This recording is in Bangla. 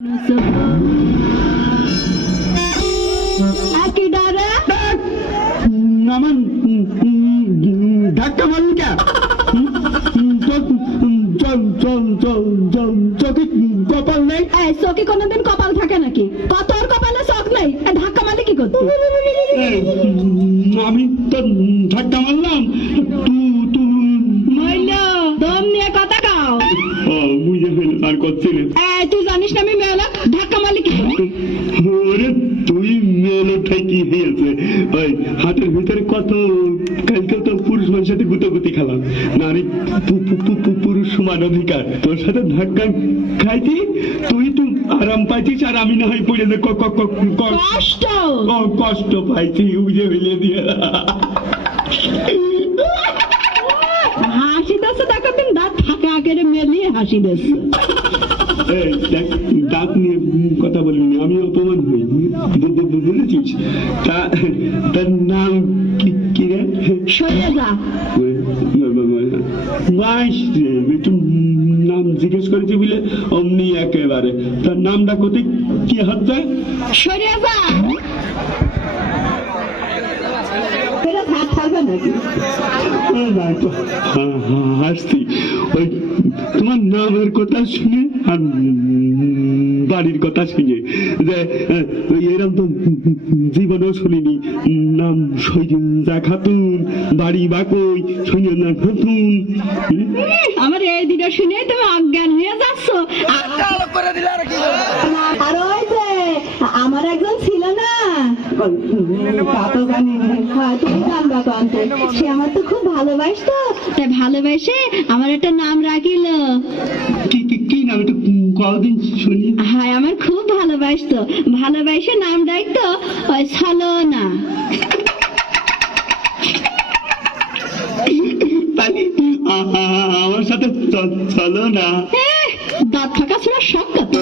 ধাক্কা মারলি কে? চোখে কপাল নেই? চোখে কোনোদিন কপাল থাকে নাকি? কত কপালে চোখ নেই, ধাক্কা মারলে কি করতে? আমি তো ধাক্কা মারলাম, দম নিয়ে কথা কাও। বুঝে ফেল আর করছিলেন। তুই জানিস না আমি মেলা, ধাক্কা মারলে কি করতে? ওরে তুই মেলোটাই কি হয়েছে? ওই হাটের ভিতরে কত কালকে তো পুরুষ মানুষের সাথে গুতাগুতি খেলাম, নারী পুরুষ সমান অধিকার, তোর সাথে ধাক্কা খাইতি তুই তো আরাম পাইছিস আর আমি না হয় পড়ে যে কষ্ট পাইছি, বুঝে ফেলে দিয়ে। হাসি দিচ্ছে দেখো, তুমি দাঁত ফাঁকা আকারে মেলিয়ে হাসি দিচ্ছে। দাঁত নিয়ে কথা বলিনি, আমি অপমান হই, বুঝেছিস? তার নাম কি রে? সরে যা। একটু নাম জিজ্ঞেস করেছি বলে অমনি একেবারে তার নামটা কোথায় কি হচ্ছে? সরে যা। হাসছি ওই তোমার নামের কথা শুনে আর বাড়ির কথা শুনে, যে এরকম তো জীবনেও শুনিনি। নাম সৈজা খাতুন, বাড়ি বাকই সৈজা খাতুন। আমার এই দিটা শুনে তুমি অজ্ঞান হয়ে যাচ্ছ। আর ওই যে আমার একজন ছিল না, তুমি জানবা কন্তে, সে আমার তো খুব ভালোবাসতো, তাই ভালোবাসে আমার একটা নাম রাখিল। কি নাম একটু কদিন শুনি? হ্যাঁ, আমার খুব ভালোবাসতো, ভালোবাসে নাম ডাকতো ওই ছলনা। আমার সাথে চলো না। দাঁত ফাঁকা ছিল সব কথা।